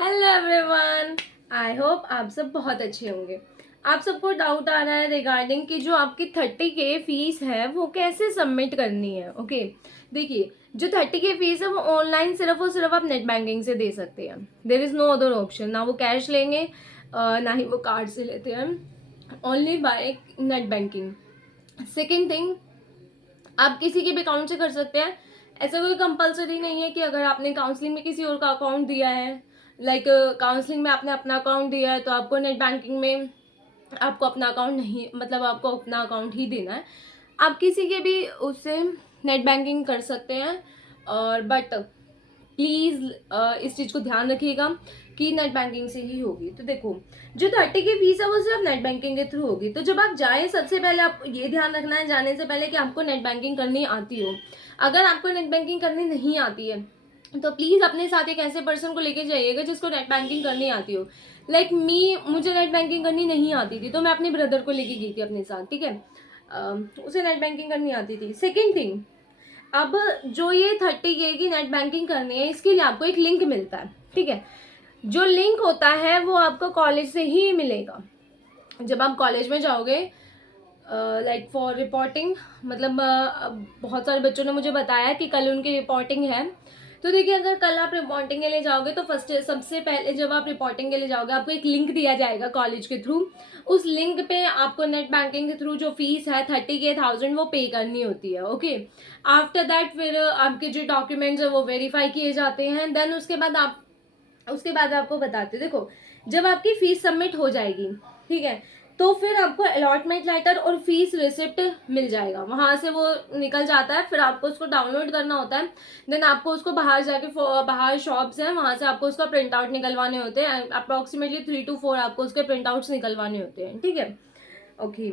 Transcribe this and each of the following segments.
Hello everyone, I hope आप सब बहुत अच्छे होंगे। आप सबको डाउट आ रहा है रिगार्डिंग कि जो आपकी 30K फीस है वो कैसे सबमिट करनी है। ओके, देखिए, जो 30K फीस है वो ऑनलाइन सिर्फ और सिर्फ आप नेट बैंकिंग से दे सकते हैं। There is no other option. ना वो कैश लेंगे, ना ही वो कार्ड से लेते हैं, only by net banking. Second thing, आप किसी के भी अकाउंट से कर सकते हैं। ऐसा कोई कंपलसरी नहीं है कि अगर आपने काउंसलिंग में किसी और का अकाउंट दिया है, लाइक काउंसलिंग में आपने अपना अकाउंट दिया है तो आपको नेट बैंकिंग में आपको अपना अकाउंट नहीं, मतलब आपको अपना अकाउंट ही देना है। आप किसी के भी उससे नेट बैंकिंग कर सकते हैं। और बट प्लीज़ इस चीज़ को ध्यान रखिएगा कि नेट बैंकिंग से ही होगी। तो देखो, जो 30K फीस है वो सिर्फ नेट बैंकिंग के थ्रू होगी। तो जब आप जाएं, सबसे पहले आप ये ध्यान रखना है जाने से पहले कि आपको नेट बैंकिंग करनी आती हो। अगर आपको नेट बैंकिंग करनी नहीं आती है तो प्लीज़ अपने साथ एक ऐसे पर्सन को लेके जाइएगा जिसको नेट बैंकिंग करनी आती हो। लाइक मुझे नेट बैंकिंग करनी नहीं आती थी तो मैं अपने ब्रदर को लेके गई थी अपने साथ, ठीक है। उसे नेट बैंकिंग करनी आती थी। सेकेंड थिंग, अब जो ये 30K की नेट बैंकिंग करनी है इसके लिए आपको एक लिंक मिलता है, ठीक है। जो लिंक होता है वो आपको कॉलेज से ही मिलेगा। जब आप कॉलेज में जाओगे, लाइक फॉर रिपोर्टिंग, मतलब बहुत सारे बच्चों ने मुझे बताया कि कल उनकी रिपोर्टिंग है। तो देखिए, अगर कल आप रिपोर्टिंग के लिए जाओगे तो फर्स्ट सबसे पहले जब आप रिपोर्टिंग के लिए जाओगे आपको एक लिंक दिया जाएगा कॉलेज के थ्रू। उस लिंक पे आपको नेट बैंकिंग के थ्रू जो फीस है 30,000 वो पे करनी होती है। ओके, आफ्टर दैट फिर आपके जो डॉक्यूमेंट्स है वो वेरीफाई किए जाते हैं। देन उसके बाद आपको बताते, देखो, जब आपकी फीस सबमिट हो जाएगी, ठीक है, तो फिर आपको अलॉटमेंट लेटर और फीस रिसिप्ट मिल जाएगा। वहां से वो निकल जाता है, फिर आपको उसको डाउनलोड करना होता है। देन आपको उसको बाहर जाके, बाहर शॉप्स हैं वहां से आपको उसका प्रिंट आउट निकलवाने होते हैं। अप्रोक्सीमेटली 3 to 4 आपको उसके प्रिंट आउट्स निकलवाने होते हैं, ठीक है। ओके,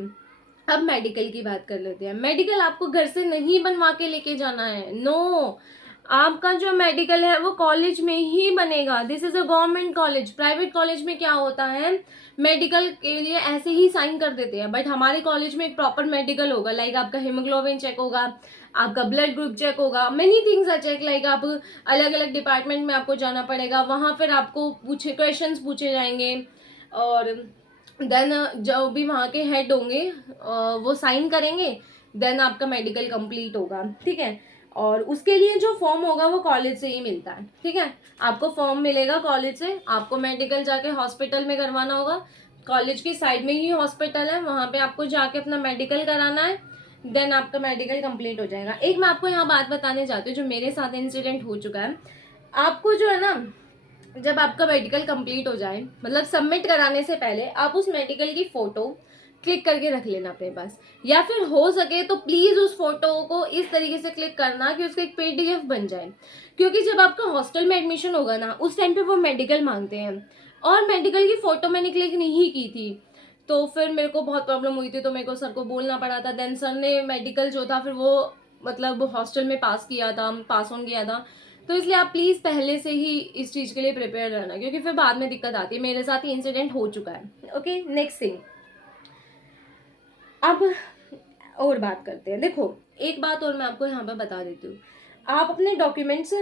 अब मेडिकल की बात कर लेते हैं। मेडिकल आपको घर से नहीं बनवा के लेके जाना है, नो। आपका जो मेडिकल है वो कॉलेज में ही बनेगा। This is a government college. Private college में क्या होता है, मेडिकल के लिए ऐसे ही साइन कर देते हैं, बट हमारे कॉलेज में एक प्रॉपर मेडिकल होगा। लाइक आपका हीमोग्लोबिन चेक होगा, आपका ब्लड ग्रुप चेक होगा, many things are check. Like आप अलग अलग डिपार्टमेंट में आपको जाना पड़ेगा, वहां फिर आपको क्वेश्चंस पूछे जाएंगे। और देन जो भी वहाँ के हेड होंगे वो साइन करेंगे। देन आपका मेडिकल कंप्लीट होगा, ठीक है। और उसके लिए जो फॉर्म होगा वो कॉलेज से ही मिलता है, ठीक है। आपको फॉर्म मिलेगा कॉलेज से, आपको मेडिकल जाके हॉस्पिटल में करवाना होगा। कॉलेज की साइड में ही हॉस्पिटल है, वहाँ पे आपको जाके अपना मेडिकल कराना है। देन आपका मेडिकल कंप्लीट हो जाएगा। एक मैं आपको यहाँ बात बताने चाहती हूँ जो मेरे साथ इंसिडेंट हो चुका है। आपको जो है ना, जब आपका मेडिकल कंप्लीट हो जाए, मतलब सबमिट कराने से पहले आप उस मेडिकल की फोटो क्लिक करके रख लेना अपने पास, या फिर हो सके तो प्लीज उस फोटो को इस तरीके से क्लिक करना कि उसका एक PDF बन जाए। क्योंकि जब आपका हॉस्टल में एडमिशन होगा ना, उस टाइम पे वो मेडिकल मांगते हैं। और मेडिकल की फोटो मैंने क्लिक नहीं की थी, तो फिर मेरे को बहुत प्रॉब्लम हुई थी, तो मेरे को सर को बोलना पड़ा था। देन सर ने मेडिकल जो था फिर वो, मतलब हॉस्टल में पास किया था, पास ऑन किया था। तो इसलिए आप प्लीज़ पहले से ही इस चीज़ के लिए प्रिपेयर रहना, क्योंकि फिर बाद में दिक्कत आती है। मेरे साथ ही इंसिडेंट हो चुका है। ओके, नेक्स्ट थिंग, अब और बात करते हैं। देखो, एक बात और मैं आपको यहाँ पे बता देती हूँ। आप अपने डॉक्यूमेंट्स,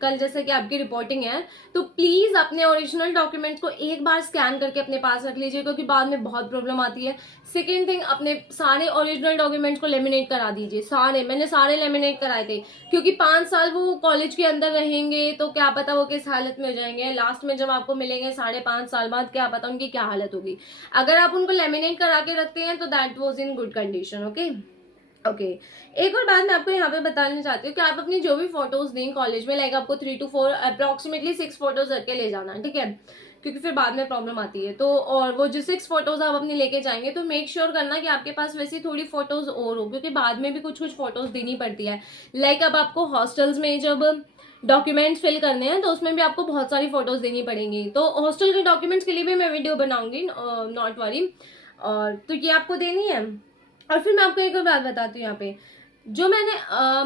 कल जैसे कि आपकी रिपोर्टिंग है, तो प्लीज़ अपने ओरिजिनल डॉक्यूमेंट्स को एक बार स्कैन करके अपने पास रख लीजिए, क्योंकि बाद में बहुत प्रॉब्लम आती है। सेकेंड थिंग, अपने सारे ओरिजिनल डॉक्यूमेंट्स को लेमिनेट करा दीजिए। मैंने सारे लेमिनेट कराए थे, क्योंकि 5 साल वो कॉलेज के अंदर रहेंगे तो क्या पता वो किस हालत में हो जाएंगे। लास्ट में जब आपको मिलेंगे 5.5 साल बाद, क्या पता उनकी क्या हालत होगी। अगर आप उनको लेमिनेट करा के रखते हैं तो that was in good condition. Okay, okay, एक और बात मैं आपको यहाँ पे बताना चाहती हूँ कि आप अपनी जो भी फोटोज दें कॉलेज में, लाइक आपको 3 to 4 अप्रोक्सीमेटली 6 फोटोज रख के ले जाना, ठीक है। क्योंकि फिर बाद में प्रॉब्लम आती है। तो और वो जो 6 फोटोज आप अपनी लेके जाएंगे तो मेक श्योर करना कि आपके पास वैसी थोड़ी फोटोज और हो, क्योंकि बाद में भी कुछ कुछ फोटोज देनी पड़ती है। लाइक अब आपको हॉस्टल्स में जब डॉक्यूमेंट्स फिल करने हैं तो उसमें भी आपको बहुत सारी फोटोज देनी पड़ेंगी। तो हॉस्टल के डॉक्यूमेंट्स के लिए भी मैं वीडियो बनाऊंगी, नॉट वरी। और तो ये आपको देनी है। और फिर मैं आपको एक और बात बताती हूँ यहाँ पे, जो मैंने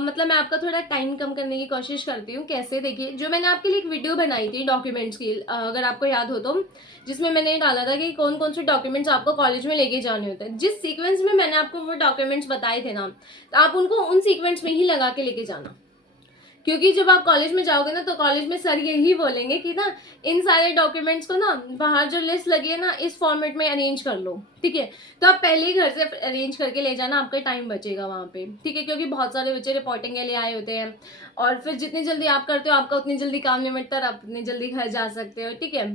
मतलब मैं आपका थोड़ा टाइम कम करने की कोशिश करती हूँ। कैसे, देखिए, जो मैंने आपके लिए एक वीडियो बनाई थी डॉक्यूमेंट्स की, अगर आपको याद हो तो, जिसमें मैंने डाला था कि कौन कौन से डॉक्यूमेंट्स आपको कॉलेज में लेके जाने होते हैं। जिस सीक्वेंस में मैंने आपको वो डॉक्यूमेंट्स बताए थे ना, तो आप उनको उन सीक्वेंस में ही लगा के लेके जाना। क्योंकि जब आप कॉलेज में जाओगे ना तो कॉलेज में सर यही बोलेंगे कि ना इन सारे डॉक्यूमेंट्स को ना बाहर जो लिस्ट लगी है ना इस फॉर्मेट में अरेंज कर लो, ठीक है। तो आप पहले ही घर से अरेंज करके ले जाना, आपका टाइम बचेगा वहाँ पे, ठीक है, क्योंकि बहुत सारे बच्चे रिपोर्टिंग के लिए आए होते हैं और फिर जितनी जल्दी आप करते हो आपका उतनी जल्दी काम निपटता है, आप उतनी जल्दी घर जा सकते हो, ठीक है।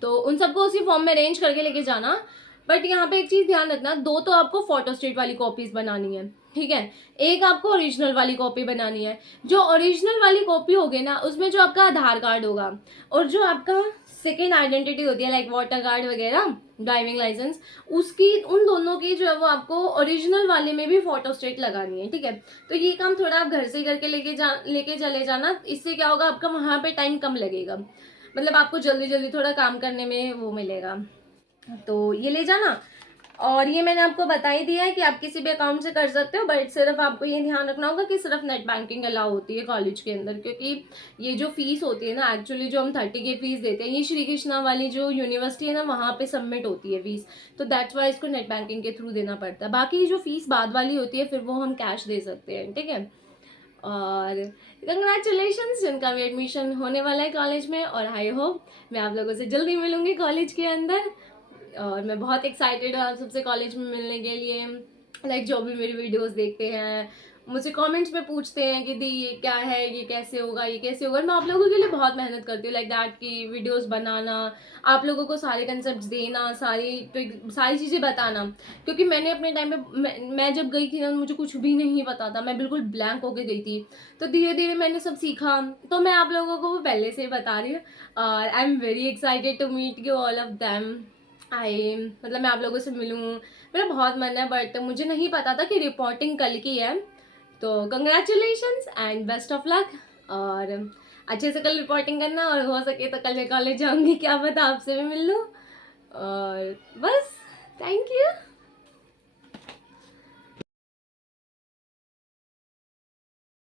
तो उन सबको उसी फॉर्म में अरेंज करके लेके जाना। बट यहाँ पे एक चीज़ ध्यान रखना, दो तो आपको फोटो स्टेट वाली कॉपीज बनानी है, ठीक है, एक आपको ओरिजिनल वाली कॉपी बनानी है। जो ओरिजिनल वाली कॉपी होगी ना उसमें जो आपका आधार कार्ड होगा और जो आपका सेकेंड आइडेंटिटी होती है लाइक वोटर कार्ड वगैरह, ड्राइविंग लाइसेंस, उसकी उन दोनों की जो है वो आपको ओरिजिनल वाले में भी फोटो स्टेट लगानी है, ठीक है। तो ये काम थोड़ा आप घर से ही करके लेके चले जाना, इससे क्या होगा आपका वहाँ पे टाइम कम लगेगा, मतलब आपको जल्दी जल्दी थोड़ा काम करने में वो मिलेगा। तो ये ले जाना। और ये मैंने आपको बता ही दिया है कि आप किसी भी अकाउंट से कर सकते हो, बट सिर्फ आपको ये ध्यान रखना होगा कि सिर्फ नेट बैंकिंग अलाउ होती है कॉलेज के अंदर, क्योंकि ये जो फीस होती है ना एक्चुअली जो हम 30 की फीस देते हैं ये श्री कृष्णा वाली जो यूनिवर्सिटी है ना वहाँ पे सबमिट होती है फीस, तो दैट्स वाई इसको नेट बैंकिंग के थ्रू देना पड़ता है। बाकी जो फीस बाद वाली होती है फिर वो हम कैश दे सकते हैं, ठीक है। और कंग्रेचुलेशंस जिनका भी एडमिशन होने वाला है कॉलेज में, और आई होप मैं आप लोगों से जल्दी मिलूंगी कॉलेज के अंदर। और मैं बहुत एक्साइटेड हूँ आप सबसे कॉलेज में मिलने के लिए। लाइक जो भी मेरी वीडियोस देखते हैं मुझे कमेंट्स में पूछते हैं कि दी ये क्या है, ये कैसे होगा, ये कैसे होगा, मैं आप लोगों के लिए बहुत मेहनत करती हूँ लाइक दैट की वीडियोस बनाना, आप लोगों को सारे कंसेप्ट देना, सारी चीज़ें बताना। क्योंकि मैंने अपने टाइम पे मैं जब गई थी ना मुझे कुछ भी नहीं पता था, मैं बिल्कुल ब्लैंक होके गई थी, तो धीरे धीरे मैंने सब सीखा, तो मैं आप लोगों को वो पहले से ही बता रही हूँ। और I am very excited to meet you all of them. मतलब मैं आप लोगों से मिलूँ, मेरा बहुत मन है, बट मुझे नहीं पता था कि रिपोर्टिंग कल की है। तो congratulations and best of luck, और अच्छे से कल रिपोर्टिंग करना, और हो सके तो कल मैं कॉलेज जाऊंगी, क्या पता आपसे भी मिल लूँ। और बस, थैंक यू।